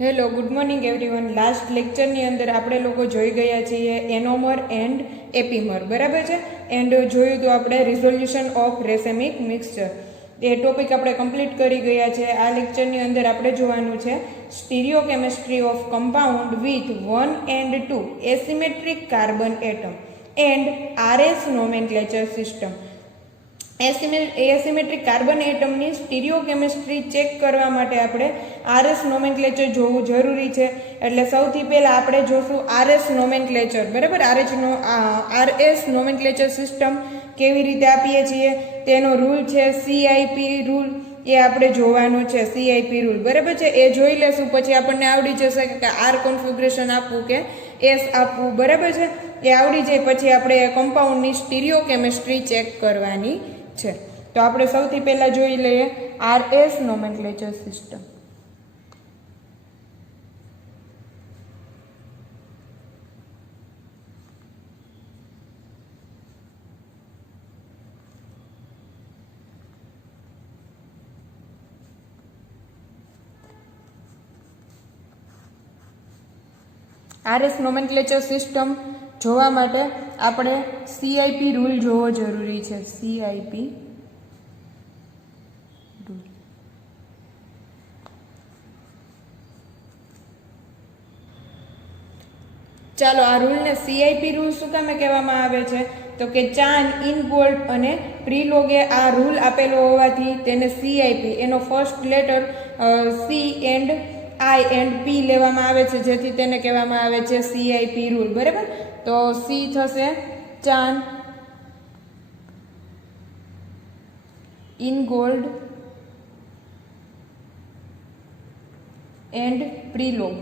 Hello, good morning everyone. Last લેક્ચરની અંદર આપણે લોકો જોઈ ગયા છીએ એનોમર એન્ડ એપીમર, બરાબર છે. એન્ડ જોયું તો આપણે રિઝોલ્યુશન ઓફ રેસેમિક મિક્સચર, એ ટોપિક આપણે કમ્પ્લીટ કરી ગયા છે. આ લેક્ચરની અંદર આપણે જોવાનું છે stereochemistry of compound with 1 and 2 asymmetric carbon atom and RS nomenclature system. Asymmetric carbon એટમની સ્ટીરિયોકેમિસ્ટ્રી ચેક કરવા માટે આપણે આરએસ નોમેનક્લેચર જોવું જરૂરી છે. એટલે સૌથી પહેલાં આપણે જોશું આરએસ નોમેનક્લેચર, બરાબર. આરએસ નોમેનક્લેચર સિસ્ટમ કેવી રીતે આપીએ છીએ તેનો રૂલ છે સીઆઈપી રૂલ, એ આપણે જોવાનો છે. સીઆઈપી રૂલ, બરાબર છે, એ જોઈ લેશું. પછી આપણને આવડી જશે કે આર કોન્ફિગ્રેશન આપવું કે એસ આપવું, બરાબર છે. એ આવડી જાય પછી આપણે કમ્પાઉન્ડની સ્ટીરિયોકેમિસ્ટ્રી ચેક કરવાની છે. તો આપણે સૌથી પહેલા જોઈ લઈએ RS nomenclature system. RS nomenclature system જોવા માટે આપણે સીઆઈપી રૂલ જોવો જરૂરી છે. CIP rule. ચાલો, આ રૂલને સીઆઈપી રૂલ શું કામે કહેવામાં આવે છે તો કે ચાન, ઇનવોલ્વ અને પ્રીલોગે આ રૂલ આપેલો હોવાથી તેને સીઆઈપી, એનો first letter C and I and પી લેવામાં આવે છે, જેથી તેને કહેવામાં આવે છે સીઆઈપી રૂલ, બરાબર. તો સી થશે ચાન, ઇનગોલ્ડ એન્ડ પ્રીલોગ.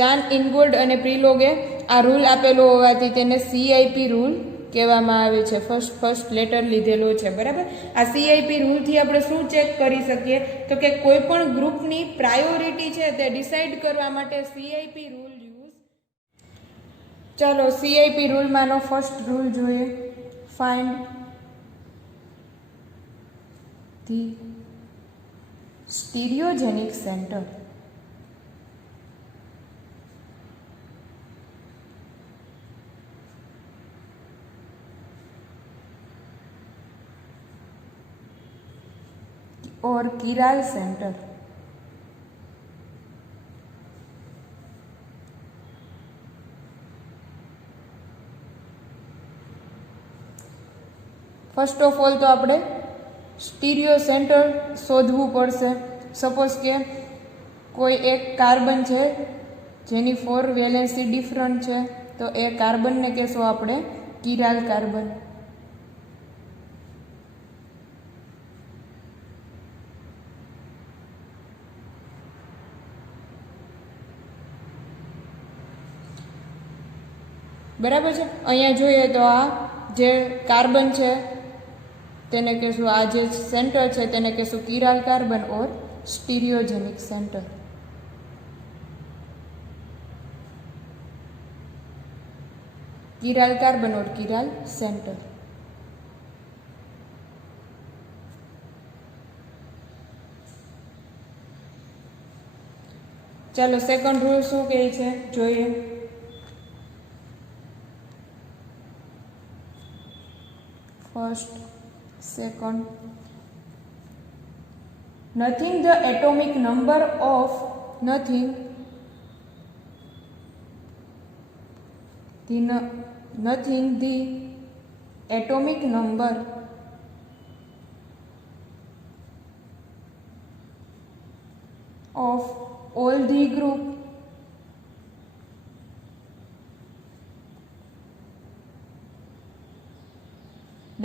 ચાન, ઇનગોલ્ડ અને પ્રીલોગે આ રૂલ આપેલો હોવાથી તેને સીઆઈપી રૂલ કહેવામાં આવે છે. ફર્સ્ટ લેટર લીધેલો છે, બરાબર. આ સીઆઈપી રૂલથી આપણે શું ચેક કરી શકીએ તો કે કોઈ પણ ગ્રુપની પ્રાયોરિટી છે તે ડિસાઇડ કરવા માટે સીઆઈપી રૂલ યુઝ. ચાલો, સીઆઈપી રૂલમાંનો ફર્સ્ટ રૂલ જોઈએ. Find the stereogenic centre. और chiral centre. First of all તો આપણે સ્ટીરિયો સેન્ટર શોધવું પડશે. સપોઝ કે કોઈ એક કાર્બન છે જેની 4 વેલેન્સી ડિફરન્ટ છે, તો એ કાર્બનને કહેશું આપણે કિરાલ કાર્બન. બરાબર છે. અહીંયા જોઈએ તો આ જે કાર્બન છે તેને કહેશું, આ જે સેન્ટર છે તેને કહેશું કિરાલ કાર્બન ઓર સ્ટીરિયોજેનિક સેન્ટર. કિરાલ કાર્બન ઓર કિરાલ સેન્ટર. ચાલો, સેકન્ડ રૂલ શું કહે છે જોઈએ. First, second, nothing the atomic number of nothing the atomic number of all the group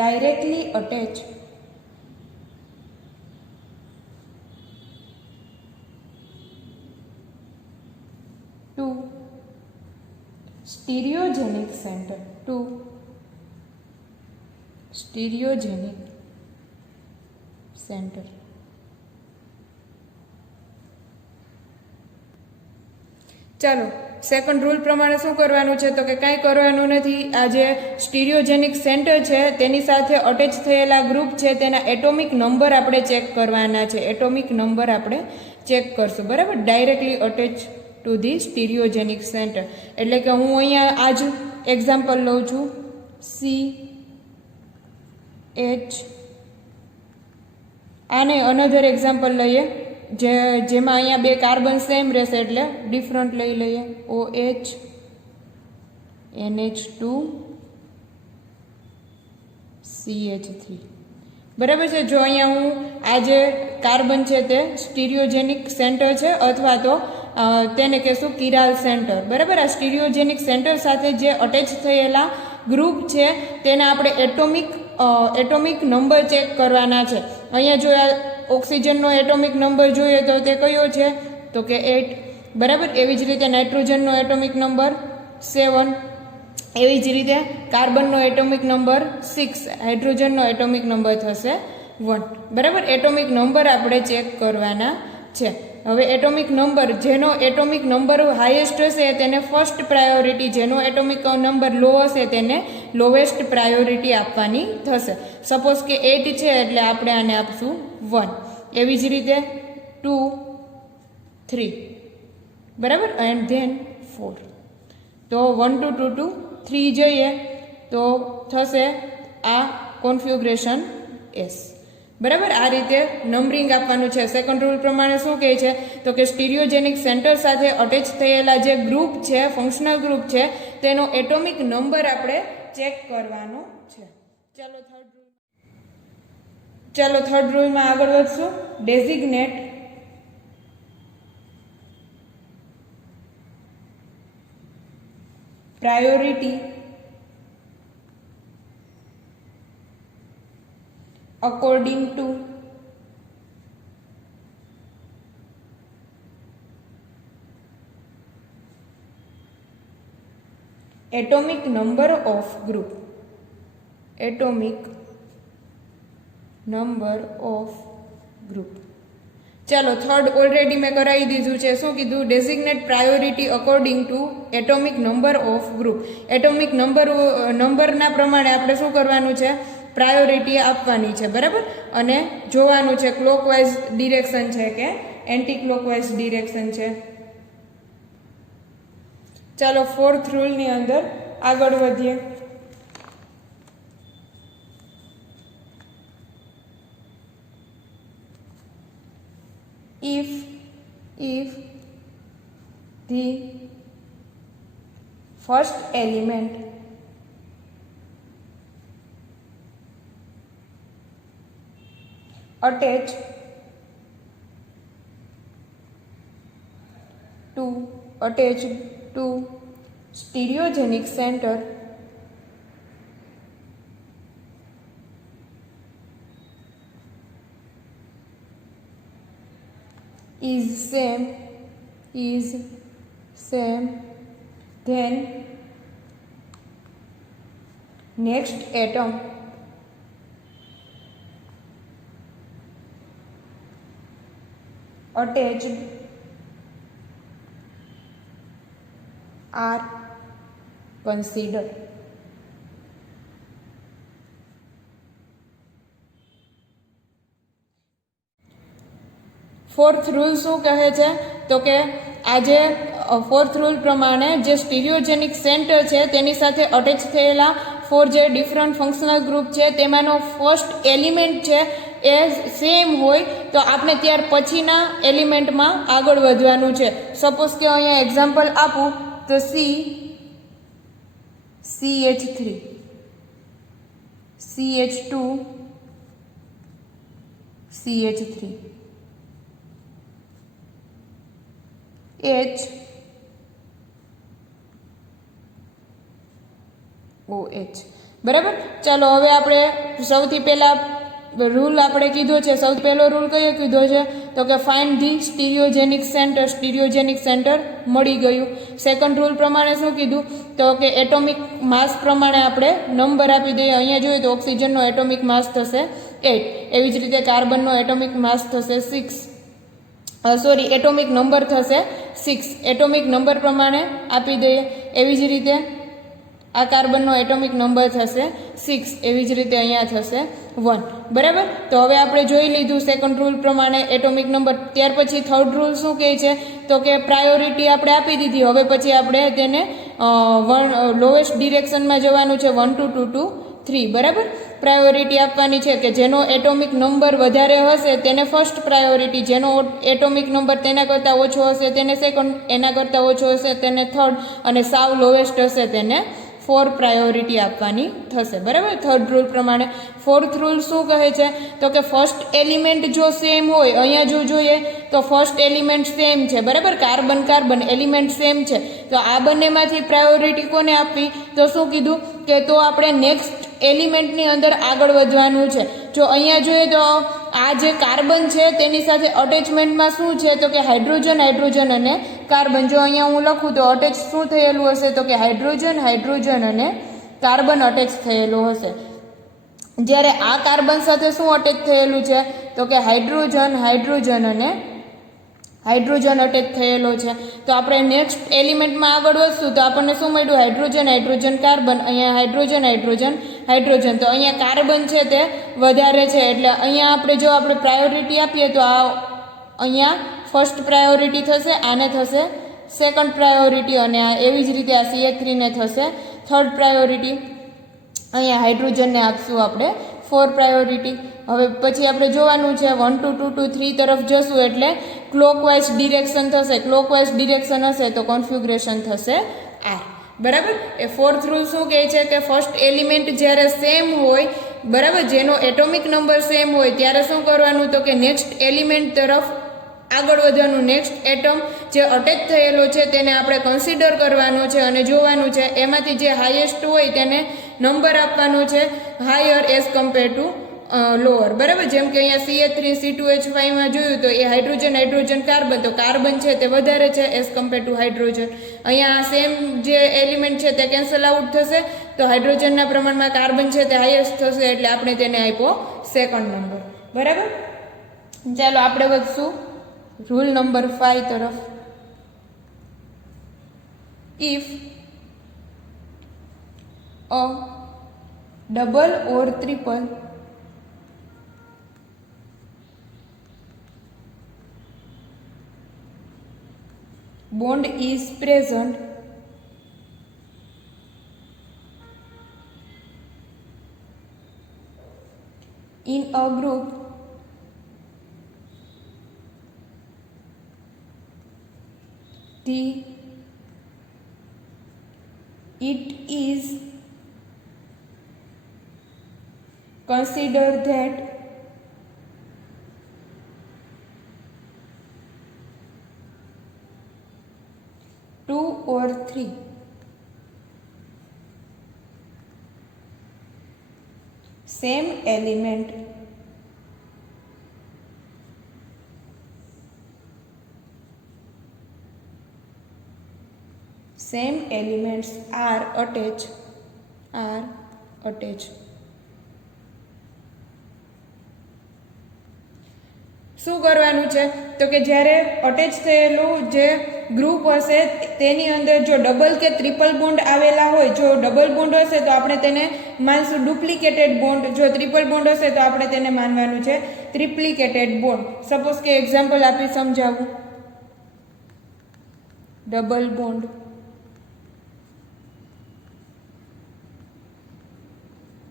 directly attached to stereogenic center. ચાલો, સેકન્ડ રૂલ પ્રમાણે શું કરવાનું છે તો કે કાંઈ કરવાનું નથી. આ જે સ્ટીરિયોજેનિક સેન્ટર છે તેની સાથે અટેચ થયેલા ગ્રુપ છે તેના એટોમિક નંબર આપણે ચેક કરવાના છે. એટોમિક નંબર આપણે ચેક કરશું, બરાબર, directly attach to the stereogenic centre. એટલે કે હું અહીંયા આ જ એક્ઝામ્પલ લઉં છું, CH. આને અનધર એક્ઝામ્પલ લઈએ જેમાં અહીંયા બે કાર્બન સેમ રહેશે એટલે ડિફરન્ટ લઈ લઈએ, OH NH2 CH3. બરાબર છે. જો અહીંયા હું આ જે કાર્બન છે તે સ્ટીરિયોજેનિક સેન્ટર છે અથવા તો તેને કહેશું કિરાલ સેન્ટર, બરાબર. આ સ્ટીરિયોજેનિક સેન્ટર સાથે જે અટેચ થયેલા ગ્રુપ છે તેના આપણે એટોમિક નંબર ચેક કરવાના છે. અહીંયા જો આ ઓક્સિજનનો એટોમિક નંબર જોઈએ તો તે કયો છે તો કે 8, બરાબર. એવી જ રીતે નાઇટ્રોજનનો એટોમિક નંબર 7, એવી જ રીતે કાર્બનનો એટોમિક નંબર 6, હાઇડ્રોજનનો એટોમિક નંબર થશે 1, બરાબર. એટોમિક નંબર આપણે ચેક કરવાના છે. હવે એટોમિક નંબર, જેનો એટોમિક નંબર હાઈએસ્ટ હશે તેને ફર્સ્ટ પ્રાયોરિટી, જેનો એટોમિક નંબર લો હશે તેને લોએસ્ટ પ્રાયોરિટી આપવાની થશે. સપોઝ કે 8 છે એટલે આપણે આને આપશું 1, એવી જ રીતે 2, 3, બરાબર, એન્ડ ધેન 4. તો 1 2 2 2 3 જઈએ તો થશે આ કોન્ફિગ્યુરેશન S, બરાબર. આ રીતે નંબરિંગ આપવાનું છે. સેકન્ડ રૂલ પ્રમાણે શું કહે છે તો કે સ્ટીરિયોજેનિક સેન્ટર સાથે અટેચ થયેલા જે ગ્રુપ છે, ફંક્શનલ ગ્રુપ છે, તેનો એટોમિક નંબર આપણે ચેક કરવાનો છે. ચાલો થર્ડ રૂલમાં આગળ વધશું. Designate priority according to atomic number of group. Atomic number of group. ચાલો થર્ડ ઓલરેડી મેં કરાવી દીધું છે. શું કીધું? Designate priority according to atomic number of group. Atomic નંબરના પ્રમાણે આપણે શું કરવાનું છે? પ્રાયોરિટી આપવાની છે, બરાબર. અને જોવાનું છે ક્લોકવાઇઝ ડિરેક્શન છે કે એન્ટી ક્લોકવાઇઝ ડિરેક્શન છે. ચાલો ફોર્થ રૂલની અંદર આગળ વધીએ. if the first element attached to stereogenic center is same then next atom attached are considered. Fourth rule શું કહે છે તો કે આજે ફોર્થ રૂલ પ્રમાણે જે સ્ટીરિયોજેનિક સેન્ટર છે તેની સાથે અટેચ થયેલા 4 જે ડિફરન્ટ ફંક્શનલ ગ્રુપ છે તેમાંનો ફર્સ્ટ એલિમેન્ટ છે એ સેમ હોય તો આપણે ત્યાર પછીના એલિમેન્ટમાં આગળ વધવાનું છે. સપોઝ કે અહીંયા એક્ઝામ્પલ આપું તો CH3, CH2, CH3, H, OH, બરાબર. ચાલો હવે આપણે સૌથી પહેલા રૂલ આપણે કીધો છે. સૌથી પહેલો રૂલ કયો કીધો છે તો કે find the stereogenic centre. સ્ટીરિયોજેનિક centre મળી ગયું. સેકન્ડ રૂલ પ્રમાણે શું કીધું તો કે એટોમિક માસ પ્રમાણે આપણે નંબર આપી દઈએ. અહીંયા જોઈએ તો ઓક્સિજનનો એટોમિક માસ થશે 8, એવી જ રીતે કાર્બનનો એટોમિક માસ થશે 6, એટોમિક નંબર થશે 6, એટોમિક નંબર પ્રમાણે આપી દઈએ. એવી જ રીતે આ કાર્બનનો એટોમિક નંબર થશે 6, એવી જ રીતે અહીંયા થશે 1. બરાબર. તો હવે આપણે જોઈ લીધું સેકન્ડ રૂલ પ્રમાણે એટોમિક નંબર. ત્યાર પછી થર્ડ રૂલ શું કહે છે તો કે પ્રાયોરિટી આપણે આપી દીધી. હવે પછી આપણે તેને લોએસ્ટ ડિરેક્શનમાં જવાનું છે, 1 to 2 to 3. બરાબર. પ્રાયોરિટી આપવાની છે કે જેનો એટોમિક નંબર વધારે હશે તેને ફર્સ્ટ પ્રાયોરિટી, જેનો એટોમિક નંબર તેના કરતાં ઓછો હશે તેને સેકન્ડ, એના કરતાં ઓછો હશે તેને થર્ડ, અને સાવ લોએસ્ટ હશે તેને 4 પ્રાયોરિટી આપવાની થશે. બરાબર. થર્ડ રૂલ પ્રમાણે. ફોર્થ રૂલ શું કહે છે તો કે ફર્સ્ટ એલિમેન્ટ જો સેમ હોય, અહીંયા જો જોઈએ તો ફર્સ્ટ એલિમેન્ટ સેમ છે. બરાબર. કાર્બન કાર્બન એલિમેન્ટ સેમ છે, તો આ બંનેમાંથી પ્રાયોરિટી કોને આપવી, તો શું કીધું કે તો આપણે નેક્સ્ટ એલિમેન્ટની અંદર આગળ વધવાનું છે. જો અહીંયા જોઈએ તો આ જે કાર્બન છે તેની સાથે અટેચમેન્ટમાં શું છે તો કે હાઇડ્રોજન હાઇડ્રોજન અને કાર્બન. જો અહીંયા હું લખું તો અટેચ શું થયેલું હશે તો કે હાઇડ્રોજન હાઇડ્રોજન અને કાર્બન અટેચ થયેલું હશે. જ્યારે આ કાર્બન સાથે શું અટેચ થયેલું છે તો કે હાઇડ્રોજન હાઇડ્રોજન અને હાઇડ્રોજન અટેચ થયેલો છે. તો આપણે નેક્સ્ટ એલિમેન્ટમાં આગળ વધશું તો આપણને શું મળ્યું, હાઇડ્રોજન હાઇડ્રોજન કાર્બન, અહીંયા હાઇડ્રોજન હાઇડ્રોજન હાઇડ્રોજન. તો અહીંયા કાર્બન છે તે વધારે છે, એટલે અહીંયા આપણે જો આપણે પ્રાયોરિટી આપીએ તો આ અહીંયા ફર્સ્ટ પ્રાયોરિટી થશે, આને થશે સેકન્ડ પ્રાયોરિટી, અને આ એવી જ રીતે આ CH3 ને થશે થર્ડ પ્રાયોરિટી. અહીંયા હાઇડ્રોજનને આપશું આપણે 4 પ્રાયોરિટી. હવે પછી આપણે જોવાનું છે 1 to 2 to 3 તરફ જશું એટલે ક્લોકવાઇઝ ડિરેક્શન થશે. ક્લોકવાઇઝ ડિરેક્શન હશે તો કોન્ફિગ્રેશન થશે R. બરાબર. એ ફોર્થ રૂલ શું કહે છે કે ફર્સ્ટ એલિમેન્ટ જ્યારે સેમ હોય, બરાબર, જેનો એટોમિક નંબર સેમ હોય ત્યારે શું કરવાનું તો કે નેક્સ્ટ એલિમેન્ટ તરફ આગળ વધવાનું. નેક્સ્ટ એટમ જે અટેચ થયેલો છે તેને આપણે કન્સિડર કરવાનો છે અને જોવાનું છે એમાંથી જે હાઈએસ્ટ હોય તેને નંબર આપવાનો છે higher as compare to lower. બરાબર. જેમ કે અહીંયા CH3 C2H5 માં જોયું તો એ હાઇડ્રોજન હાઇડ્રોજન કાર્બન, તો કાર્બન છે તે વધારે છે એઝ કમ્પેર ટુ હાઇડ્રોજન. અહીંયા સેમ જે એલિમેન્ટ છે તે કેન્સલ આઉટ થશે, તો હાઇડ્રોજનના પ્રમાણમાં કાર્બન છે તે હાઈએસ્ટ થશે એટલે આપણે તેને આપ્યો સેકન્ડ નંબર. બરાબર. ચાલો આપણે વધશું રૂલ નંબર 5 તરફ. If a double or triple bond is present in a group, it is consider that two or three same elements are attached. શું કરવાનું છે તો કે જ્યારે અટેચ થયેલું જે ગ્રુપ હશે તેની અંદર જો ડબલ કે ટ્રિપલ બોન્ડ આવેલા હોય, જો ડબલ બોન્ડ હશે તો આપણે તેને માનશું ડુપ્લિકેટેડ બોન્ડ, જો ટ્રિપલ બોન્ડ હશે તો આપણે તેને માનવાનું છે ટ્રિપ્લિકેટેડ બોન્ડ. સપોઝ કે એક્ઝામ્પલ આપી સમજાવું. Double bond,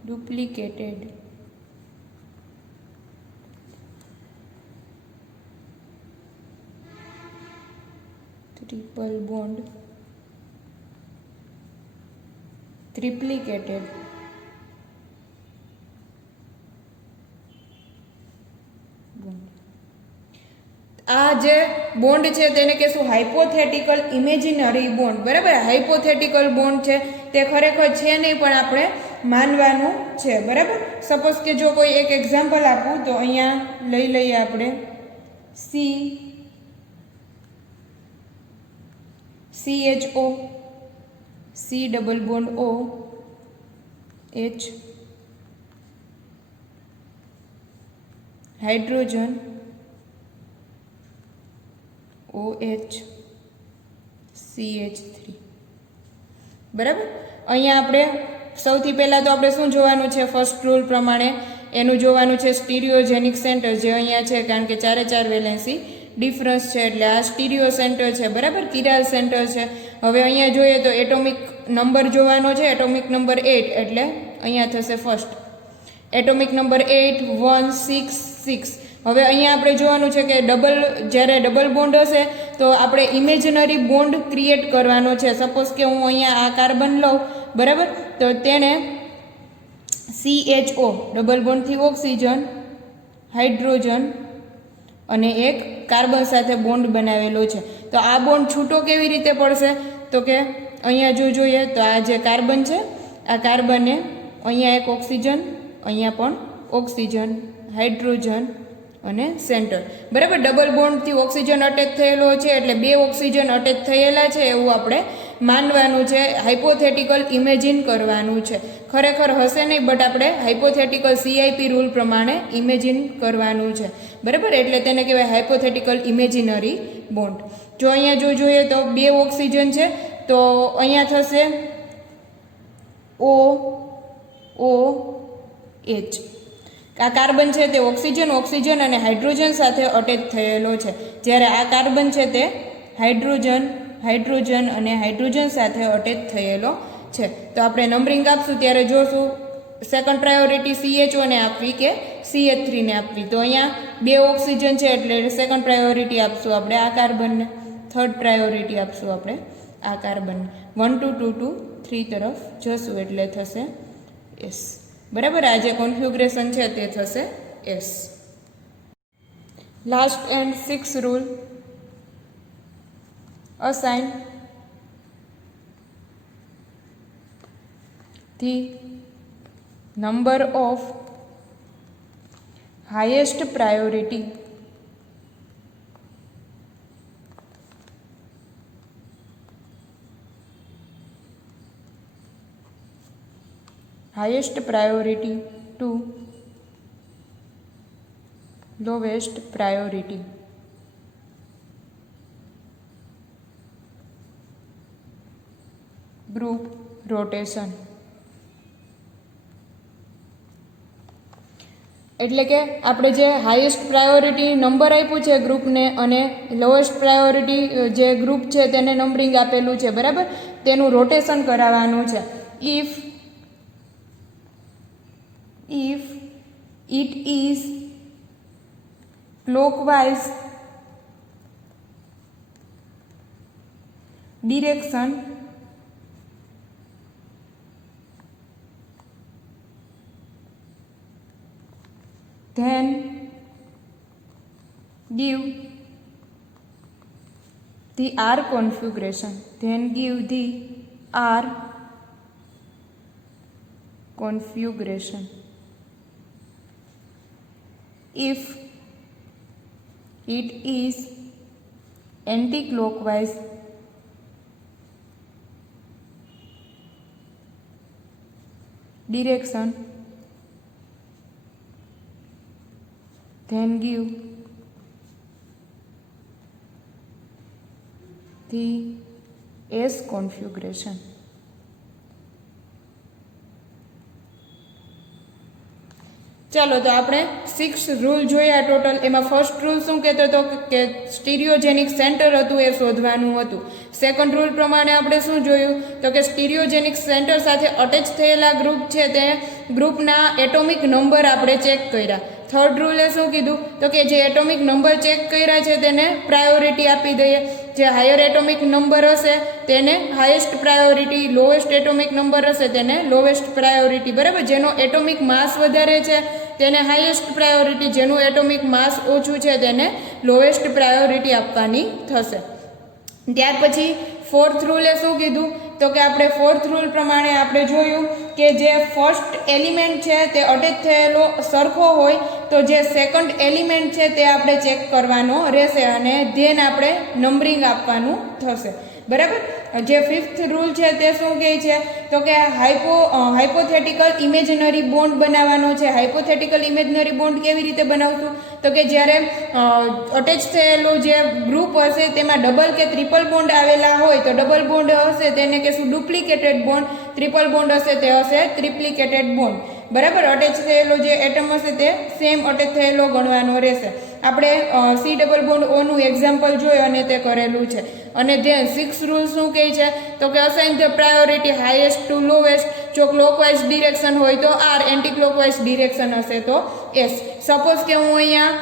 duplicated, triple bond, triplicated. આ જે બોન્ડ છે તેને કહેશું હાઇપોથેટિકલ ઇમેજિનરી બોન્ડ. બરાબર. હાઇપોથેટિકલ બોન્ડ છે તે ખરેખર છે નહીં પણ આપણે માનવાનું છે. બરાબર. સપોઝ કે જો કોઈ એક એક્ઝામ્પલ આપું તો અહીંયા લઈ લઈએ આપણે CHO, C double bond O, H, hydrogen, OH CH3 બરાબર. અહીંયા આપણે સૌથી પહેલાં તો આપણે શું જોવાનું છે, ફર્સ્ટ રૂલ પ્રમાણે એનું જોવાનું છે સ્ટીરિયોજેનિક સેન્ટર, જે અહીંયા છે કારણ કે 4 વેલેન્સી ડિફરન્સ છે એટલે આ સ્ટીરિયો સેન્ટર છે બરાબર, કિરાલ સેન્ટર છે. હવે અહીંયા જોઈએ તો એટોમિક નંબર જોવાનો છે, એટોમિક નંબર 8 એટલે અહીંયા થશે ફર્સ્ટ એટોમિક નંબર 8 1 6 6. હવે અહીંયા આપણે જોવાનું છે કે જ્યારે ડબલ બોન્ડ હશે તો આપણે ઇમેજનરી બોન્ડ ક્રિએટ કરવાનો છે. સપોઝ કે હું અહીંયા આ કાર્બન લઉં બરાબર, તો તેને CHO ડબલ બોન્ડથી ઓક્સિજન, હાઇડ્રોજન અને એક કાર્બન સાથે બોન્ડ બનાવેલો છે. તો આ બોન્ડ છૂટો કેવી રીતે પડશે, તો કે અહીંયા જો જોઈએ તો આ જે કાર્બન છે, આ કાર્બને અહીંયા એક ઓક્સિજન, અહીંયા પણ ઓક્સિજન, હાઇડ્રોજન અને સેન્ટર બરાબર. ડબલ બોન્ડથી ઓક્સિજન અટેચ થયેલો છે એટલે 2 ઓક્સિજન અટેચ થયેલા છે એવું આપણે માનવાનું છે, હાઇપોથેટિકલ ઇમેજિન કરવાનું છે. ખરેખર હશે નહીં, બટ આપણે હાઇપોથેટિકલ CIP રૂલ પ્રમાણે ઇમેજિન કરવાનું છે બરાબર, એટલે તેને કહેવાય હાઇપોથેટિકલ ઇમેજિનરી બોન્ડ. જો અહીંયા જો જોઈએ તો 2 ઓક્સિજન છે તો અહીંયા થશે OH. આ કાર્બન છે તે ઓક્સિજન અને હાઇડ્રોજન સાથે અટેચ થયેલો છે, જ્યારે આ કાર્બન છે તે હાઇડ્રોજન અને હાઇડ્રોજન સાથે અટેચ થયેલો છે. તો આપણે નંબરિંગ આપશું ત્યારે જોશું સેકન્ડ પ્રાયોરિટી CHO ને આપવી કે CH3 ને આપવી. તો અહીંયા 2 ઓક્સિજન છે એટલે સેકન્ડ પ્રાયોરિટી આપશું આપણે આ કાર્બનને, થર્ડ પ્રાયોરિટી આપશું આપણે આ કાર્બનને. 1 2 2 2 3 તરફ જશું એટલે થશે S બરાબર. આ જે કોન્ફિગ્યુરેશન છે તે થશે S. Last and 6th rule, assign the number of highest priority to lowest priority. Group rotation. એટલે કે આપણે જે હાઈએસ્ટ પ્રાયોરિટી નંબર આપ્યું છે ગ્રુપને અને લોએસ્ટ પ્રાયોરિટી જે ગ્રુપ છે તેને નંબરિંગ આપેલું છે બરાબર, તેનું રોટેશન કરાવવાનું છે. If it is clockwise direction, then give the R configuration. If it is anti-clockwise direction, then give the S configuration. ચાલો તો આપણે 6 રૂલ જોયા ટોટલ. એમાં ફર્સ્ટ રૂલ શું કહેતો હતો કે સ્ટીરિયોજેનિક સેન્ટર હતું એ શોધવાનું હતું. સેકન્ડ રૂલ પ્રમાણે આપણે શું જોયું તો કે સ્ટીરિયોજેનિક સેન્ટર સાથે અટેચ થયેલા ગ્રુપ છે તે ગ્રુપના એટોમિક નંબર આપણે ચેક કર્યા. થર્ડ રૂલે શું કીધું તો કે જે એટોમિક નંબર ચેક કર્યા છે તેને પ્રાયોરિટી આપી દઈએ. જે હાયર એટોમિક નંબર હશે તેને highest priority, lowest atomic number હશે તેને લોએસ્ટ પ્રાયોરિટી બરાબર. જેનો એટોમિક માસ વધારે છે તેને હાઈએસ્ટ પ્રાયોરિટી, જેનું એટોમિક માસ ઓછું છે તેને લોએસ્ટ પ્રાયોરિટી આપવાની થશે. ત્યાર પછી ફોર્થ રૂલે શું કીધું તો કે આપણે ફોર્થ રૂલ પ્રમાણે આપણે જોયું કે જે ફર્સ્ટ એલિમેન્ટ છે તે અટેચ થયેલો સરખો હોય તો જે સેકન્ડ એલિમેન્ટ છે તે આપણે ચેક કરવાનો રહેશે અને ધેન આપણે નંબરિંગ આપવાનું થશે બરાબર. જે ફિફ્થ રૂલ છે તે શું કહે છે તો કે હાઇપોથેટિકલ ઇમેજનરી બોન્ડ બનાવવાનો છે. હાઇપોથેટિકલ ઇમેજનરી બોન્ડ કેવી રીતે બનાવશું તો કે જ્યારે અટેચ થયેલો જે ગ્રુપ હશે તેમાં ડબલ કે ટ્રિપલ બોન્ડ આવેલા હોય તો ડબલ બોન્ડ હશે તેને કહેશું ડુપ્લિકેટેડ બોન્ડ, ટ્રિપલ બોન્ડ હશે તે હશે ટ્રિપ્લિકેટેડ બોન્ડ. બરાબર. અટેચ થયેલો જે એટમ હશે તે સેમ અટેચ થયેલો ગણવાનો રહેશે. આપણે સી ડબલ બોન્ડ ઓનું એક્ઝામ્પલ જોયું અને તે કરેલું છે. અને ધેન 6 રૂલ શું કહે છે તો કે assign the priority highest to lowest. જો ક્લોકવાઇઝ ડિરેક્શન હોય તો આર, એન્ટી ક્લોકવાઇઝ ડિરેક્શન હશે તો એસ. સપોઝ કે હું અહીંયા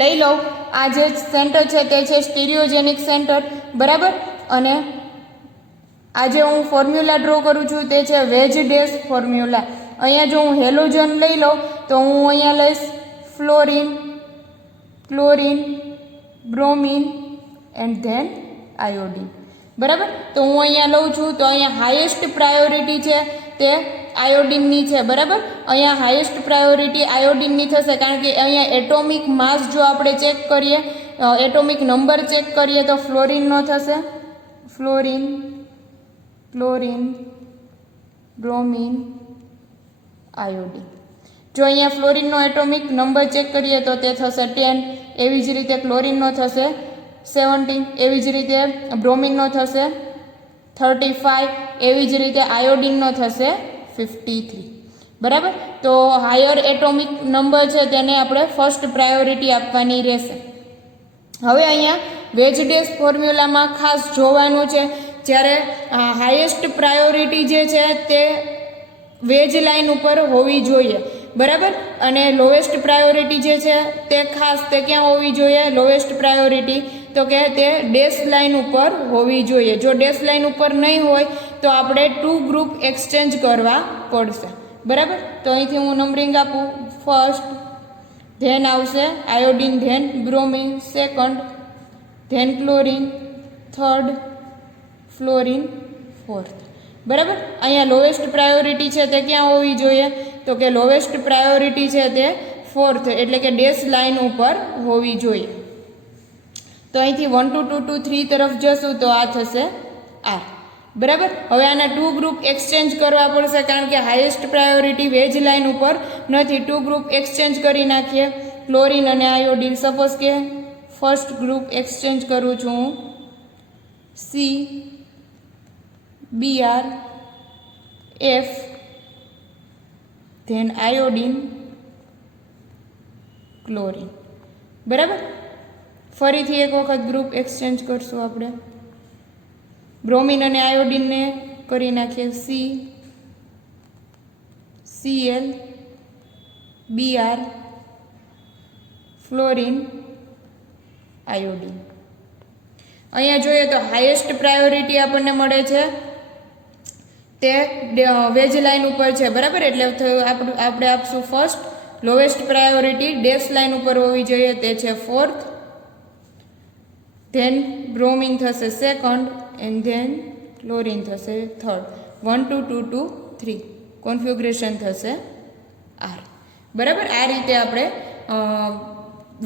લઈ લઉં આ જે સેન્ટર છે તે છે સ્ટીરિયોજેનિક સેન્ટર. બરાબર. અને આ જે હું ફોર્મ્યુલા ડ્રો કરું છું તે છે વેજ ડેશ ફોર્મ્યુલા. અહીંયા જો હું હેલોજન લઈ લઉં તો હું અહીંયા લઈશ fluorine, chlorine, bromine and then iodine. બરાબર. તો હું અહીંયા લઉં છું તો અહીંયા હાઈએસ્ટ પ્રાયોરિટી છે તે આયોડિનની છે. બરાબર. અહીંયા હાઈએસ્ટ પ્રાયોરિટી આયોડિનની થશે કારણ કે અહીંયા એટોમિક માસ જો આપણે ચેક કરીએ, એટોમિક નંબર ચેક કરીએ તો ફ્લોરિનનો થશે. Fluorine, chlorine, bromine, iodine. જો અહીંયા ફ્લોરિનનો એટોમિક નંબર ચેક કરીએ તો તે થશે 10. એવી જ રીતે ક્લોરિનનો થશે 17. એવી જ રીતે બ્રોમિનનો થશે 35. એવી જ રીતે આયોડિનનો થશે 53. બરાબર. તો હાયર એટોમિક નંબર છે તેને આપણે ફર્સ્ટ પ્રાયોરિટી આપવાની રહેશે. હવે અહીંયા વેજ ડેશ ફોર્મ્યુલામાં ખાસ જોવાનું છે જ્યારે હાઈએસ્ટ પ્રાયોરિટી જે છે તે વેજ લાઇન ઉપર હોવી જોઈએ. બરાબર. અને લોએસ્ટ પ્રાયોરિટી જે છે તે ખાસ તે ક્યાં હોવી જોઈએ લોએસ્ટ પ્રાયોરિટી તો કે તે ડેશ લાઇન ઉપર હોવી જોઈએ. જો ડેશ લાઇન ઉપર નહીં હોય તો આપણે 2 ગ્રુપ એક્સચેન્જ કરવા પડશે. બરાબર. તો અહીંથી હું નંબરિંગ આપું. ફર્સ્ટ, ધેન આવશે iodine, then bromine, second, then chlorine, third, fluorine, fourth. બરાબર. અહીંયા લોએસ્ટ પ્રાયોરિટી છે તે ક્યાં હોવી જોઈએ તો કે લોએસ્ટ પ્રાયોરિટી છે તે ફોર્થ એટલે કે ડેશ લાઇન ઉપર હોવી જોઈએ. તો અહીંથી 1 2 2 2 3 તરફ જશું તો આ થશે આર. બરાબર. હવે આના 2 ગ્રુપ એક્સચેન્જ કરવા પડશે કારણ કે હાઈએસ્ટ પ્રાયોરિટી વેજ લાઇન ઉપર નથી. 2 ગ્રુપ એક્સચેન્જ કરી નાખીએ ક્લોરિન અને આયોડિન. સપોઝ કે ફર્સ્ટ ગ્રુપ એક્સચેન્જ કરું છું હું C, BR, F, then iodine, chlorine. બરાબર. ફરીથી એક વખત ગ્રુપ એક્સચેન્જ કરશું આપણે. બ્રોમિન અને આયોડિનને કરી નાખીએ C, CL, BR, fluorine, iodine. અહીંયા જોઈએ તો હાઈએસ્ટ પ્રાયોરિટી આપણને મળે છે તે વેજ લાઇન ઉપર છે. બરાબર. એટલે આપણે આપશું first. Lowest priority dash line ઉપર હોવી જોઈએ તે છે ફોર્થ, ધેન બ્રોમિન થશે સેકન્ડ એન્ડ ધેન ક્લોરિન થશે થર્ડ. 1 2 2 2 3 કોન્ફિગ્રેશન થશે આર. બરાબર. આ રીતે આપણે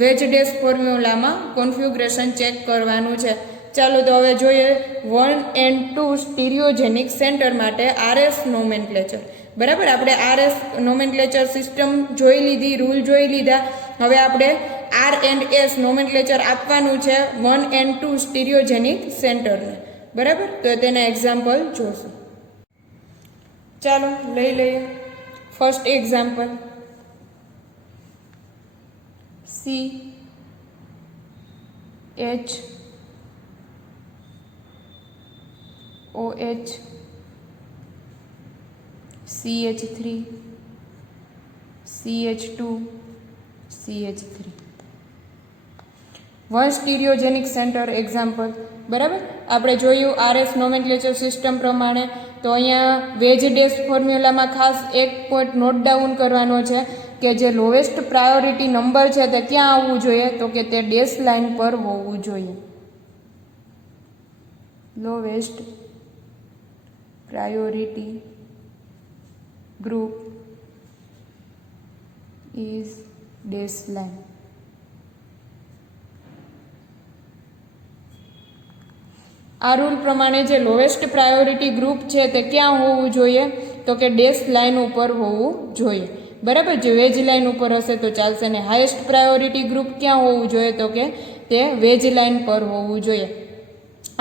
વેજ ડેશ ફોર્મ્યુલામાં કોન્ફિગ્રેશન ચેક કરવાનું છે. ચાલો તો હવે જોઈએ 1 and 2 સ્ટીરિયોજેનિક સેન્ટર માટે આરએસ નોમેનક્લેચર. બરાબર. આપણે આરએસ નોમેનક્લેચર સિસ્ટમ જોઈ લીધી, રૂલ જોઈ લીધા. હવે આપણે આર એન્ડ એસ નોમેનક્લેચર આપવાનું છે 1 and 2 સ્ટીરિયોજેનિક સેન્ટરને. બરાબર. તો તેના એક્ઝામ્પલ જોશું. ચાલો લઈ લઈએ. First example C, H, OH, CH3, CH2, CH3. 1 stereogenic centre example. બરાબર. આપણે જોયું આરએસ નોમેનક્લેચર સિસ્ટમ પ્રમાણે. તો અહીંયા વેજ ડેશ ફોર્મ્યુલામાં ખાસ એક પોઈન્ટ નોટ ડાઉન કરવાનો છે કે જે લોએસ્ટ પ્રાયોરિટી નંબર છે તે ક્યાં આવવું જોઈએ તો કે તે ડેશ લાઇન પર હોવું જોઈએ. Lowest priority group is dash line. આ રૂલ પ્રમાણે જે લોએસ્ટ પ્રાયોરિટી ગ્રુપ છે તે ક્યાં હોવું જોઈએ? તો કે ડેશ લાઇન ઉપર હોવું જોઈએ, બરાબર. જે વેજ લાઇન ઉપર હશે તો ચાલશે. ને હાઈએસ્ટ પ્રાયોરિટી ગ્રુપ ક્યાં હોવું જોઈએ? તો કે તે વેજ લાઇન પર હોવું જોઈએ.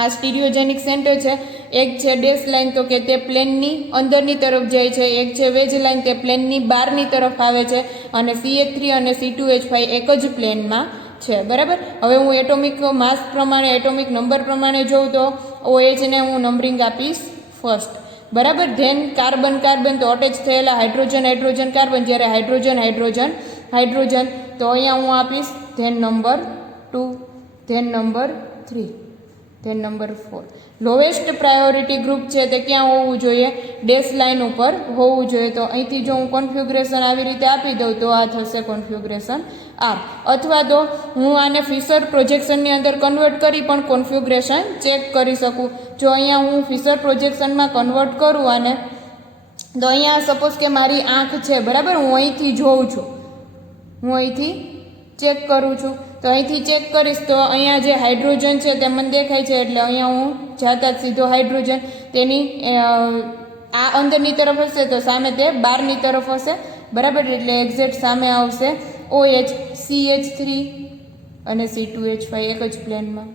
આ સ્ટીરિયોજેનિક સેન્ટર છે. એક છે ડેશ લાઇન, તો કે તે પ્લેનની અંદરની તરફ જાય છે. એક છે વેજ લાઇન, તે પ્લેનની બહારની તરફ આવે છે. અને CH3 અને C2H5 એક જ પ્લેનમાં છે, બરાબર. હવે હું એટોમિક માસ પ્રમાણે, એટોમિક નંબર પ્રમાણે જોઉં તો OH ને હું નંબરિંગ આપીશ ફર્સ્ટ, બરાબર. ધેન કાર્બન કાર્બન તો અટેચ થયેલા હાઇડ્રોજન હાઇડ્રોજન કાર્બન, જ્યારે હાઇડ્રોજન હાઇડ્રોજન હાઇડ્રોજન તો અહીંયા હું આપીશ then number 2, then number 3, then number 4. Lowest priority group છે તે ક્યાં હોવું જોઈએ? ડેશ લાઇન ઉપર હોવું જોઈએ. તો અહીંથી જો હું કોન્ફિગ્યુરેશન આવી રીતે આપી દઉં તો આ થશે કોન્ફિગ્યુરેશન R. અથવા તો હું આને ફિશર પ્રોજેક્શનની અંદર કન્વર્ટ કરી પણ કોન્ફિગ્યુરેશન ચેક કરી શકું. જો અહીંયા હું ફિશર પ્રોજેક્શનમાં કન્વર્ટ કરું આને, તો અહીંયા સપોઝ કે મારી આંખ છે, બરાબર. હું અહીંથી જોઉં છું, હું અહીંથી ચેક કરું છું. તો અહીંથી ચેક કરીશ તો અહીંયા જે હાઇડ્રોજન છે તે મને દેખાય છે, એટલે અહીંયા હું જાતા જ સીધો હાઇડ્રોજન તેની આ અંદરની તરફ હશે તો સામે તે બહારની તરફ હશે, બરાબર. એટલે એક્ઝેક્ટ સામે આવશે OH, CH3 અને C2H5 એક જ પ્લેનમાં.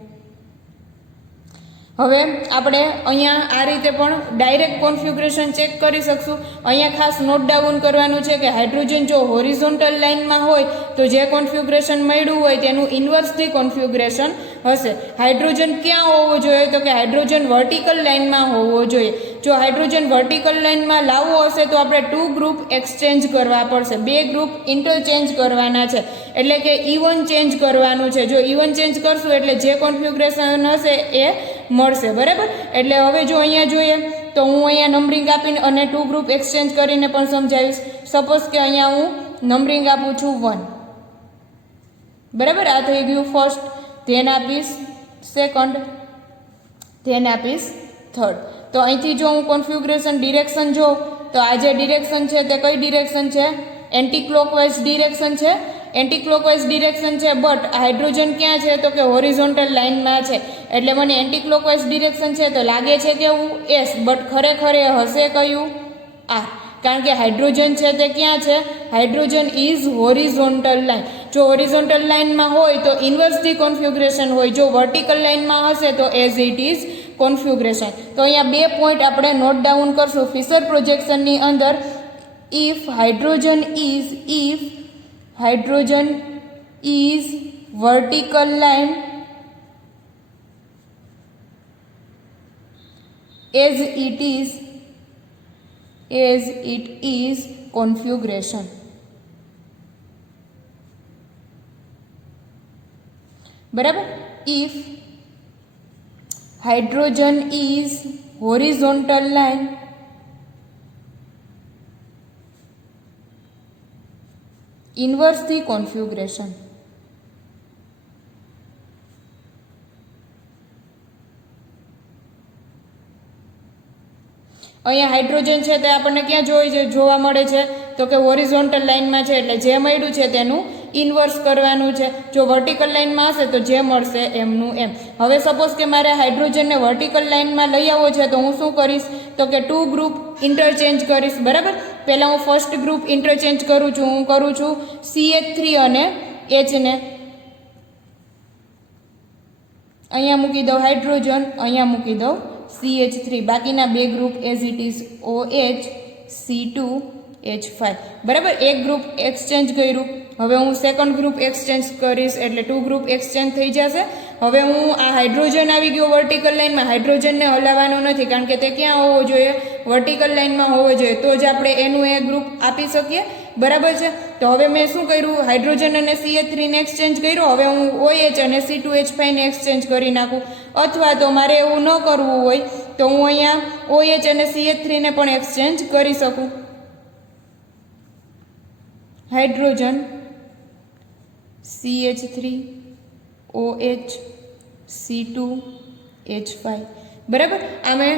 હવે આપણે અહીંયા આ રીતે પણ ડાયરેક્ટ કોન્ફિગ્યુરેશન ચેક કરી શકશું. અહીંયા ખાસ નોટ ડાઉન કરવાનું છે કે હાઇડ્રોજન જો હોરિઝોન્ટલ લાઇનમાં હોય તો જે કોન્ફિગ્યુરેશન મળ્યું હોય તેનું ઇન્વર્સથી કોન્ફિગ્યુરેશન હશે. હાઇડ્રોજન ક્યાં હોવો જોઈએ? તો કે હાઇડ્રોજન વર્ટિકલ લાઇનમાં હોવો જોઈએ. જો હાઇડ્રોજન વર્ટિકલ લાઇનમાં લાવવો હશે તો આપણે 2 ગ્રુપ એક્સચેન્જ કરવા પડશે, 2 ગ્રુપ ઇન્ટરચેન્જ કરવાના છે, એટલે કે ઇવન ચેન્જ કરવાનું છે. જો ઇવન ચેન્જ કરશું એટલે જે કોન્ફિગ્યુરેશન હશે એ મળશે, બરાબર. એટલે હવે જો અહીંયા જોઈએ તો હું અહીંયા નંબરિંગ આપીને અને 2 ગ્રુપ એક્સચેન્જ કરીને પણ સમજાવીશ. સપોઝ કે અહીંયા હું નંબરિંગ આપું છું 1, બરાબર. આ થઈ ગયું ફર્સ્ટ, ધેન આપીશ સેકન્ડ, ધેન આપીશ થર્ડ. તો અહીંથી જો હું કોન્ફિગ્યુરેશન ડિરેક્શન જોઉં તો આ જે ડિરેક્શન છે તે કઈ ડિરેક્શન છે? એન્ટી ક્લોકવાઇઝ ડિરેક્શન છે. એન્ટી ક્લોકવાઇઝ ડિરેક્શન છે, બટ હાઇડ્રોજન ક્યાં છે? તો કે હોરિઝોન્ટલ લાઇનમાં છે. એટલે મને એન્ટી ક્લોકવાઇઝ ડિરેક્શન છે તો લાગે છે કેવું? S, બટ ખરેખર એ હશે કયું? R. કારણ કે હાઇડ્રોજન છે તે ક્યાં છે? Hydrogen is horizontal line. જો હોરિઝોન્ટલ લાઇનમાં હોય તો ઇન્વર્સથી કોન્ફિગ્યુરેશન હોય, જો વર્ટિકલ લાઇનમાં હશે તો એઝ ઇટ ઇઝ કોન્ફિગ્યુરેશન. તો અહીંયા 2 પોઈન્ટ આપણે નોટ ડાઉન કરશું ફિશર પ્રોજેક્શનની અંદર. If hydrogen is vertical line as it is configuration. બરાબર. if hydrogen is horizontal line inverse configuration. અહીંયા હાઇડ્રોજન છે તે આપણને ક્યાં જોવા મળે છે? તો કે હોરિઝોન્ટલ લાઇનમાં છે, એટલે જે મળ્યું છે તેનું ઇન્વર્સ કરવાનું છે. જો વર્ટિકલ લાઇનમાં હશે તો જે મળશે એમનું એમ. હવે સપોઝ કે મારે હાઇડ્રોજનને વર્ટિકલ લાઇનમાં લઈ આવવો છે તો હું શું કરીશ? તો કે 2 ગ્રુપ ઇન્ટરચેન્જ કરીશ, બરાબર. પહેલાં હું ફર્સ્ટ ગ્રુપ ઇન્ટરચેન્જ કરું છું. હું કરું છું CH3 અને H ને અહીંયા મૂકી દઉં હાઇડ્રોજન, અહીંયા મૂકી દઉં CH3. બાકીના 2 group as it is OH, C2H5, બરાબર. એક ગ્રુપ એક્સચેન્જ કર્યું. હવે હું સેકન્ડ ગ્રુપ એક્સચેન્જ કરીશ એટલે 2 ગ્રુપ એક્સચેન્જ થઈ જશે. હવે હું આ હાઇડ્રોજન આવી ગયો વર્ટિકલ લાઇનમાં, હાઇડ્રોજનને હલાવવાનો નથી કારણ કે તે ક્યાં હોવો જોઈએ? વર્ટિકલ લાઇનમાં હોવો જોઈએ, તો જ આપણે એનું એ ગ્રુપ આપી શકીએ, બરાબર છે. તો હવે મેં શું કર્યું? હાઇડ્રોજન અને CH3 ને એક્સચેન્જ કર્યું. હવે હું OH અને C2H5 ને એક્સચેન્જ કરી નાખું. અથવા તો મારે એવું ન કરવું હોય તો હું અહીંયા OH અને CH3 ને પણ એક્સચેન્જ કરી શકું. હાઇડ્રોજન CH3 OH C2H5, બરાબર. આમે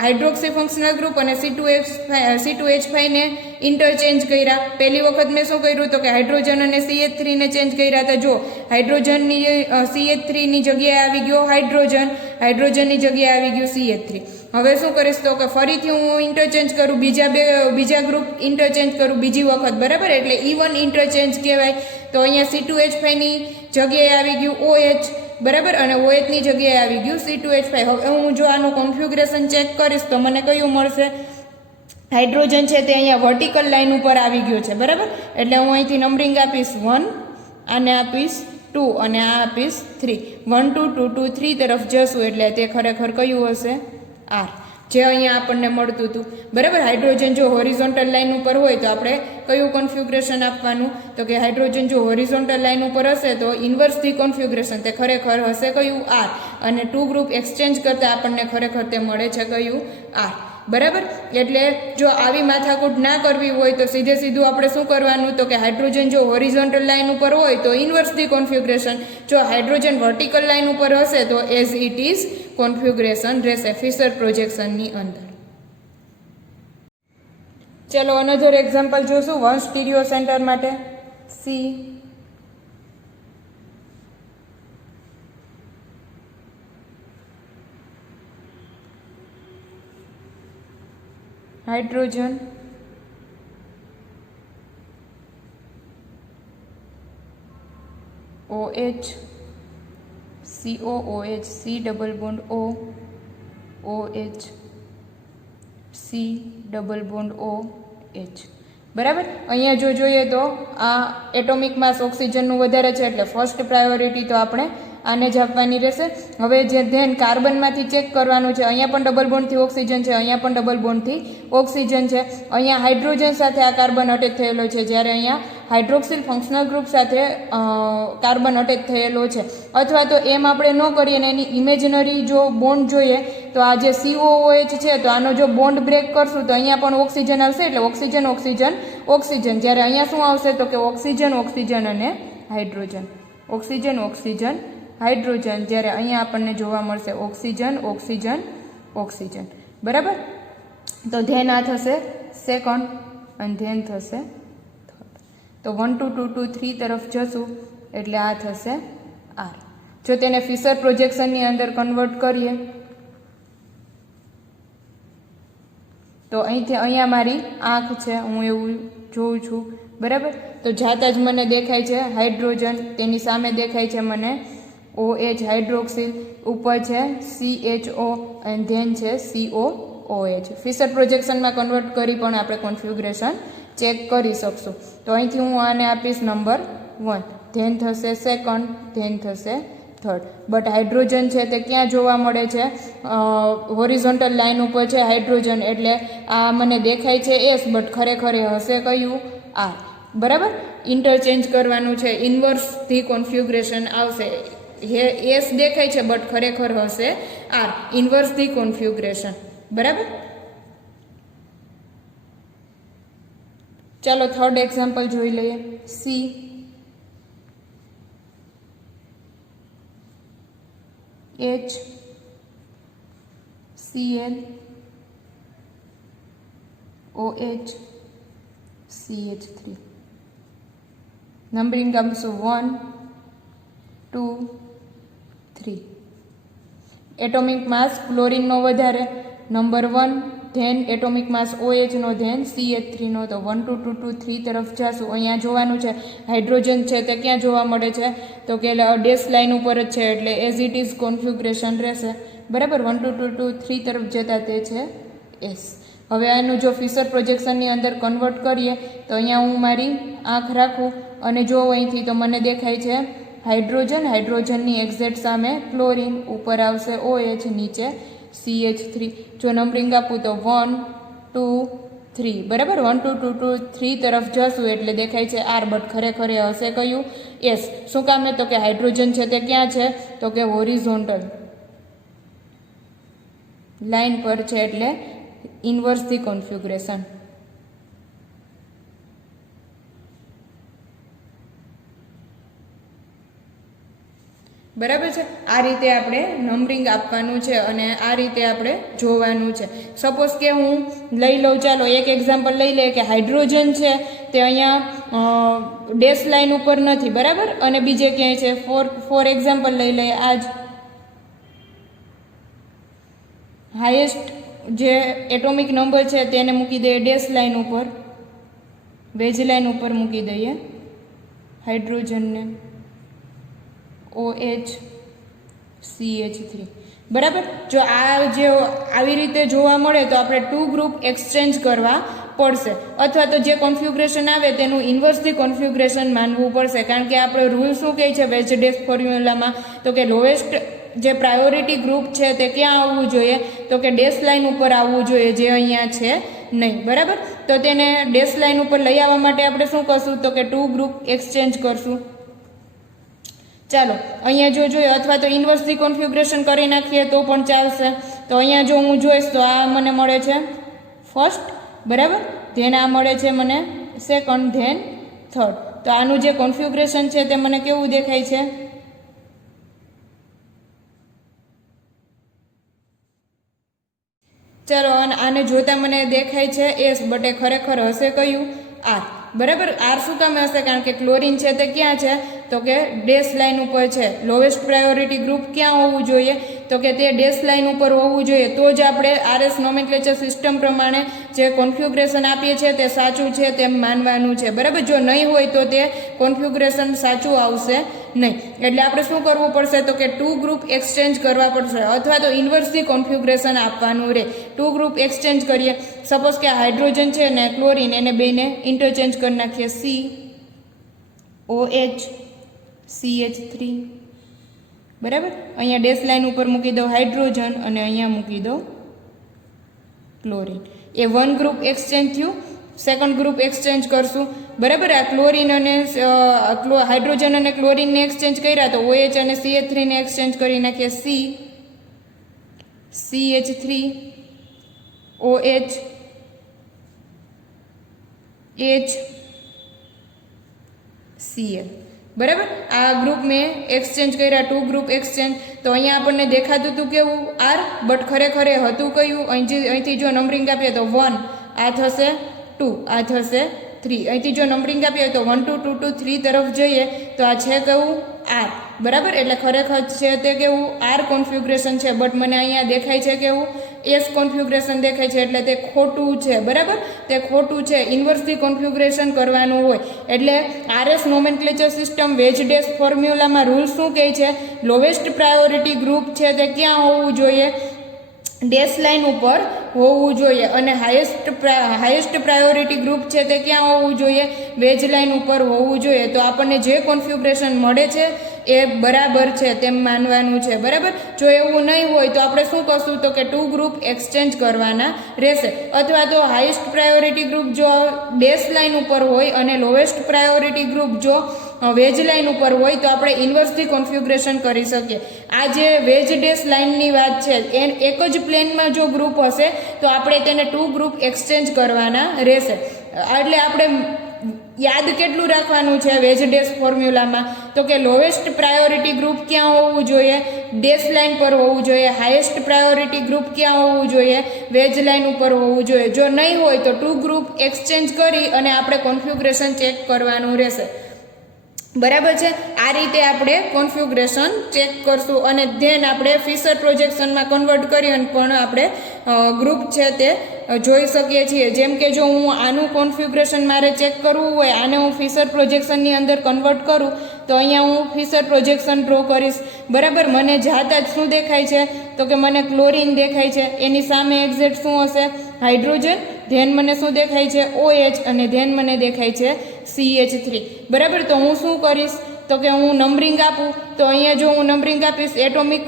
હાઇડ્રોક્સી ફંક્શનલ ગ્રુપ અને C2H5 ને ઇન્ટરચેન્જ કર્યા. પહેલી વખત મેં શું કર્યું તો કે હાઇડ્રોજન અને CH3 ને ચેન્જ કર્યા હતા. જો હાઇડ્રોજનની CH3 ની જગ્યાએ આવી ગયો હાઇડ્રોજન, હાઇડ્રોજનની જગ્યાએ આવી ગયું CH3. હવે શું કરીશ તો કે ફરીથી હું ઇન્ટરચેન્જ કરું, બીજા ગ્રુપ ઇન્ટરચેન્જ કરું બીજી વખત, બરાબર, એટલે E1 ઇન્ટરચેન્જ કહેવાય. તો અહીંયા C2H5 ની જગ્યાએ આવી ગયું OH, બરાબર, અને OH ની જગ્યાએ આવી ગયું C2H5. હવે હું જો આનું કોન્ફિગ્રેશન ચેક કરીશ તો મને કયું મળશે? હાઇડ્રોજન છે તે અહીંયા વર્ટિકલ લાઇન ઉપર આવી ગયું છે, બરાબર, એટલે હું અહીંથી નંબરિંગ આપીશ 1, આને આપીશ 2 અને આ આપીશ 3. 1 2 2 2 3 તરફ જશું એટલે તે ખરેખર કયું હશે? R, જે અહીંયા આપણને મળતું હતું, બરાબર. હાઇડ્રોજન જો હોરિઝોન્ટલ લાઇન ઉપર હોય તો આપણે કયું કોન્ફિગ્રેશન આપવાનું? તો કે હાઇડ્રોજન જો હોરિઝોન્ટલ લાઇન ઉપર હશે તો ઇન્વર્સથી કોન્ફિગ્રેશન તે ખરેખર હશે કયું? R. અને 2 ગ્રુપ એક્સચેન્જ કરતાં આપણને ખરેખર તે મળે છે કયું? R, બરાબર. એટલે જો આવી માથાકૂટ ના કરવી હોય તો સીધે સીધું આપણે શું કરવાનું? તો કે હાઇડ્રોજન જો હોરિઝોન્ટલ લાઇન ઉપર હોય તો ઇન્વર્સથી કોન્ફિગ્રેશન, જો હાઇડ્રોજન વર્ટિકલ લાઇન ઉપર હશે તો એઝ ઇટ ઇઝ કોન્ફિગ્રેશન રહેશે ફિશર પ્રોજેક્શનની અંદર. ચલો અનધર એક્ઝામ્પલ જોશું વન સ્ટીરિયો સેન્ટર માટે. C hydrogen, OH, COOH, C double bond O, OH, C double bond OH, બરાબર. અહીંયા જો જોઈએ તો આ એટોમિક માસ ઓક્સિજનનું વધારે છે એટલે ફર્સ્ટ પ્રાયોરિટી તો આપણે આને જ આપવાની રહેશે. હવે જે ધેન કાર્બનમાંથી ચેક કરવાનું છે. અહીંયા પણ ડબલ બોન્ડથી ઓક્સિજન છે, અહીંયા પણ ડબલ બોન્ડથી ઓક્સિજન છે. અહીંયા હાઇડ્રોજન સાથે આ કાર્બન અટેચ થયેલો છે, જ્યારે અહીંયા હાઇડ્રોક્સિલ ફંક્શનલ ગ્રુપ સાથે કાર્બન અટેચ થયેલો છે. અથવા તો એમ આપણે ન કરીએ ને એની ઇમેજનરી જો બોન્ડ જોઈએ તો આ જે COOH છે તો આનો જો બોન્ડ બ્રેક કરશું તો અહીંયા પણ ઓક્સિજન આવશે, એટલે ઓક્સિજન ઓક્સિજન ઓક્સિજન. જ્યારે અહીંયા શું આવશે તો કે ઓક્સિજન ઓક્સિજન અને હાઇડ્રોજન, ઓક્સિજન ઓક્સિજન હાઇડ્રોજન, જ્યારે અહીંયા આપણને જોવા મળશે ઓક્સિજન ઓક્સિજન ઓક્સિજન, બરાબર. તો ધેન આ થશે સેકન્ડ અને ધેન થશે થર્ડ. તો 1 2 2 2 3 તરફ જશું એટલે આ થશે R. જો તેને ફિશર પ્રોજેક્શનની અંદર કન્વર્ટ કરીએ તો અહીંથી અહીંયા મારી આંખ છે, હું એવું જોઉં છું, બરાબર. તો જાતા જ મને દેખાય છે હાઇડ્રોજન, તેની સામે દેખાય છે મને OH હાઇડ્રોક્સિલ, ઉપર છે CHO અને ધેન છે COOH. ફિશર પ્રોજેક્શનમાં કન્વર્ટ કરી પણ આપણે કોન્ફિગ્રેશન ચેક કરી શકશું. તો અહીંથી હું આને આપીશ નંબર 1, ધેન થશે સેકન્ડ, ધેન થશે થર્ડ. બટ હાઇડ્રોજન છે તે ક્યાં જોવા મળે છે? હોરિઝોન્ટલ લાઇન ઉપર છે હાઇડ્રોજન, એટલે આ મને દેખાય છે S, બટ ખરેખર એ હશે કયું? R, બરાબર. ઇન્ટરચેન્જ કરવાનું છે, ઇન્વર્સથી કોન્ફિગ્રેશન આવશે. S દેખાય છે બટ ખરેખર હશે R, ઇન્વર્સથી કોન્ફિગ્રેશન, બરાબર. ચાલો થર્ડ એક્ઝામ્પલ જોઈ લઈએ. C H Cl OH CH3. Numbering આપશું 1 2 3. એટોમિક માસ ક્લોરીનનો વધારે, number 1, then atomic mass OH નો, ધેન CH3 નો. તો 1 2 2 2 3 તરફ જાશું. અહીંયા જોવાનું છે હાઇડ્રોજન છે તે ક્યાં જોવા મળે છે તો કે ડેશ લાઇન ઉપર જ છે, એટલે એઝ ઇટ ઇઝ કોન્ફિગ્રેશન રહેશે, બરાબર. 1 2 2 2 3 તરફ જતા તે છે S. હવે આનું જો ફિશર પ્રોજેક્શનની અંદર કન્વર્ટ કરીએ તો અહીંયા હું મારી આંખ રાખું અને જો અહીંથી તો મને દેખાય છે હાઇડ્રોજન, હાઇડ્રોજનની એક્ઝેક્ટ સામે ક્લોરીન, ઉપર આવશે OH, નીચે CH3. જો નંબરિંગ આપું તો 1 2 3, બરાબર. 1 2 2 2 3 તરફ જશું એટલે દેખાય છે R, બટ ખરેખર એ હશે કયું? S. શું કામે? તો કે હાઇડ્રોજન છે તે ક્યાં છે તો કે હોરિઝોન્ટલ લાઇન પર છે, એટલે ઇન્વર્સથી કોન્ફિગ્રેશન. બરાબર છે. આ રીતે આપણે નંબરિંગ આપવાનું છે અને આ રીતે આપણે જોવાનું છે. સપોઝ કે હું લઈ લઉં, ચાલો એક એક્ઝામ્પલ લઈ લે કે હાઇડ્રોજન છે તે અહીંયા ડેશ લાઇન ઉપર નથી, બરાબર, અને બીજે ક્યાંય છે. ફોર એક્ઝામ્પલ લઈ લઈએ, આ જ હાઈએસ્ટ જે એટોમિક નંબર છે તેને મૂકી દઈએ ડેશ લાઇન ઉપર, વેજ લાઇન ઉપર મૂકી દઈએ હાઇડ્રોજનને, OH CH3, બરાબર. જો આ જે આવી રીતે જોવા મળે તો આપણે 2 ગ્રુપ એક્સચેન્જ કરવા પડશે, અથવા તો જે કોન્ફિગ્રેશન આવે તેનું ઇન્વર્સલી કોન્ફિગ્રેશન માનવું પડશે, કારણ કે આપણો રૂલ શું કહે છે વેજ ડેશ ફોર્મ્યુલામાં, તો કે લોએસ્ટ જે પ્રાયોરિટી ગ્રુપ છે તે ક્યાં આવવું જોઈએ, તો કે ડેશ લાઇન ઉપર આવવું જોઈએ, જે અહીંયા છે નહીં, બરાબર. તો તેને ડેશ લાઇન ઉપર લઈ આવવા માટે આપણે શું કરશું, તો કે 2 ગ્રુપ એક્સચેન્જ કરશું. ચાલો અહીંયા જો જોઈએ, અથવા તો ઇન્વર્સલી કોન્ફિગ્રેશન કરી નાખીએ તો પણ ચાલશે. તો અહીંયા જો હું જોઈશ તો આ મને મળે છે ફર્સ્ટ, બરાબર, ધેન આ મળે છે મને સેકન્ડ, ધેન થર્ડ. તો આનું જે કોન્ફિગ્રેશન છે તે મને કેવું દેખાય છે, ચાલો આને જોતા મને દેખાય છે એસ, બટ એ ખરેખર હશે કયું, આર, બરાબર. આર શું કામ હશે, કારણ કે ક્લોરીન છે તે ક્યાં છે, તો કે ડેશ લાઇન ઉપર છે. લોએસ્ટ પ્રાયોરિટી ગ્રુપ ક્યાં હોવું જોઈએ, તો કે તે ડેશ લાઇન ઉપર હોવું જોઈએ. તો જ આપણે આરએસ નોમેનક્લેચર સિસ્ટમ પ્રમાણે જે કોન્ફિગ્રેશન આપીએ છીએ તે સાચું છે તેમ માનવાનું છે, બરાબર. જો નહીં હોય તો તે કોન્ફિગ્રેશન સાચું આવશે નહીં. એટલે આપણે શું કરવું પડશે, તો કે 2 ગ્રુપ એક્સચેન્જ કરવા પડશે, અથવા તો ઇન્વર્સલી કોન્ફિગ્રેશન આપવાનું રહે. 2 ગ્રુપ એક્સચેન્જ કરીએ, સપોઝ કે હાઇડ્રોજન છે ને ક્લોરીન, એને બેને ઇન્ટરચેન્જ કરી નાખીએ, COH CH3, બરાબર. અહીંયા ડેશ લાઇન ઉપર મૂકી દો હાઇડ્રોજન અને અહીંયા મૂકી દો ક્લોરીન. એ 1 ગ્રુપ એક્સચેન્જ થયું. સેકન્ડ ગ્રુપ એક્સચેન્જ કરશું, બરાબર. આ ક્લોરીન અને હાઇડ્રોજન અને ક્લોરીનને એક્સચેન્જ કર્યા તો OH અને CH3 ને એક્સચેન્જ કરી નાખીએ, CH3 OH HCl, બરાબર. આ ગ્રુપ મેં એક્સચેન્જ કર્યા, 2 ગ્રુપ એક્સચેન્જ. તો અહીંયા આપણને દેખાતું હતું કેવું આર, બટ ખરેખર એ હતું કયું, અહીંથી જો નંબરિંગ આપીએ તો 1, આ થશે 2, આ થશે 3. અહીંથી જો નંબરિંગ આપીએ તો 1 2 2 2 3 તરફ જઈએ તો આ છે કેવું આર, બરાબર. એટલે ખરેખર છે તે કેવું આર કોન્ફિગ્રેશન છે, બટ મને અહીંયા દેખાય છે કેવું એસ કોન્ફિગ્રેશન દેખાય છે, એટલે તે ખોટું છે, બરાબર. તે ખોટું છે. ઇન્વર્સલી કોન્ફિગ્રેશન કરવાનું હોય. એટલે RS nomenclature system wedge dash ફોર્મ્યુલામાં રૂલ શું કહે છે, લોએસ્ટ પ્રાયોરિટી ગ્રુપ છે તે ક્યાં હોવું જોઈએ, ડેશ લાઇન ઉપર હોવું જોઈએ, અને હાઈએસ્ટ પ્રાયોરિટી ગ્રુપ છે તે ક્યાં હોવું જોઈએ, વેજ લાઇન ઉપર હોવું જોઈએ. તો આપણને જે કોન્ફિગ્રેશન મળે છે એ બરાબર છે તેમ માનવાનું છે, બરાબર. જો એવું નહીં હોય તો આપણે શું કરશું, તો કે 2 ગ્રુપ એક્સચેન્જ કરવાના રહેશે, અથવા તો હાઈએસ્ટ પ્રાયોરિટી ગ્રુપ જો ડેશ લાઇન ઉપર હોય અને લોએસ્ટ પ્રાયોરિટી ગ્રુપ જો વેજ લાઇન ઉપર હોય તો આપણે ઇન્વર્સલી કોન્ફિગ્રેશન કરી શકીએ. આ જે વેજ ડેશ લાઇનની વાત છે એ એક જ પ્લેનમાં જો ગ્રુપ હશે તો આપણે તેને 2 ગ્રુપ એક્સચેન્જ કરવાના રહેશે. એટલે આપણે યાદ કેટલું રાખવાનું છે વેજ ડેશ ફોર્મ્યુલામાં, તો કે લોએસ્ટ પ્રાયોરિટી ગ્રુપ ક્યાં હોવું જોઈએ, ડેશ લાઇન પર હોવું જોઈએ. હાઈએસ્ટ પ્રાયોરિટી ગ્રુપ ક્યાં હોવું જોઈએ, વેજ લાઇન ઉપર હોવું જોઈએ. જો નહીં હોય તો 2 ગ્રુપ એક્સચેન્જ કરી અને આપણે કોન્ફિગ્રેશન ચેક કરવાનું રહેશે, બરાબર છે. આ રીતે આપણે કોન્ફિગ્રેશન ચેક કરશું અને ધેન આપણે ફિશર પ્રોજેક્શનમાં કન્વર્ટ કરી અને પણ આપણે ગ્રુપ છે તે જોઈ શકીએ છીએ. જેમ કે જો હું આનું કોન્ફિગ્રેશન મારે ચેક કરવું હોય, આને હું ફિશર પ્રોજેક્શનની અંદર કન્વર્ટ કરું તો અહીંયા હું ફિશર પ્રોજેક્શન ડ્રો કરીશ, બરાબર. મને જાતા જ શું દેખાય છે, તો કે મને ક્લોરીન દેખાય છે, એની સામે એક્ઝેક્ટ શું હશે, હાઇડ્રોજન, ધેન મને શું દેખાય છે, OH, અને ધેન મને દેખાય છે CH3, બરાબર. તો હું શું કરીશ, તો કે હું નંબરિંગ આપું તો અહીંયા જો હું નંબરિંગ આપીશ, એટોમિક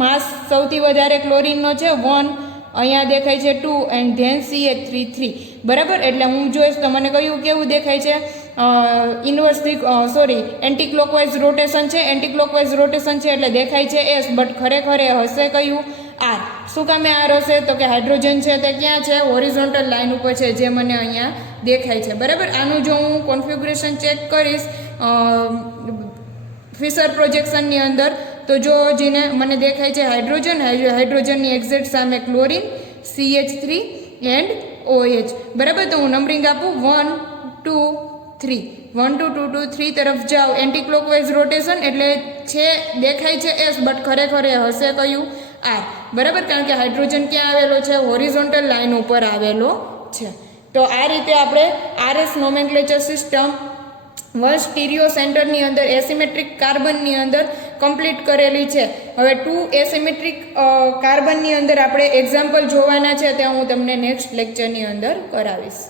માસ સૌથી વધારે ક્લોરીનનો છે 1, અહીંયા દેખાય છે 2 એન્ડ ધેન CH3 3, બરાબર. એટલે હું જોઈશ તો મને કયું કેવું દેખાય છે, એન્ટી ક્લોકવાઇઝ રોટેશન છે, એન્ટી ક્લોકવાઇઝ રોટેશન છે એટલે દેખાય છે એસ, બટ ખરેખર એ હશે કયું આર. શું કામે આર હશે, તો કે હાઇડ્રોજન છે તે ક્યાં છે, હોરિઝોન્ટલ લાઇન ઉપર છે, જે મને અહીંયા દેખાય છે, બરાબર. આનું જો હું કોન્ફિગ્રેશન ચેક કરીશ ફિશર પ્રોજેક્શનની અંદર તો જો જેને મને દેખાય છે હાઇડ્રોજનની એક્ઝેક્ટ સામે ક્લોરીન CH3 એન્ડ OH. બરાબર, તો હું નંબરિંગ આપું 1 2 3 1 2 2 2 3 તરફ જાઓ એન્ટી ક્લોકવાઇઝ રોટેશન એટલે છે દેખાય છે S બટ ખરેખર એ હશે કયું R. બરાબર, કારણ કે હાઇડ્રોજન ક્યાં આવેલો છે હોરિઝોન્ટલ લાઇન ઉપર આવેલો છે. તો આ રીતે આપણે RS nomenclature system one stereo સેન્ટરની અંદર એસિમેટ્રિક કાર્બનની અંદર કમ્પ્લીટ કરેલી છે. હવે 2 એસિમેટ્રિક કાર્બનની અંદર આપણે એક્ઝામ્પલ જોવાના છે, ત્યાં હું તમને નેક્સ્ટ લેક્ચરની અંદર કરાવીશ.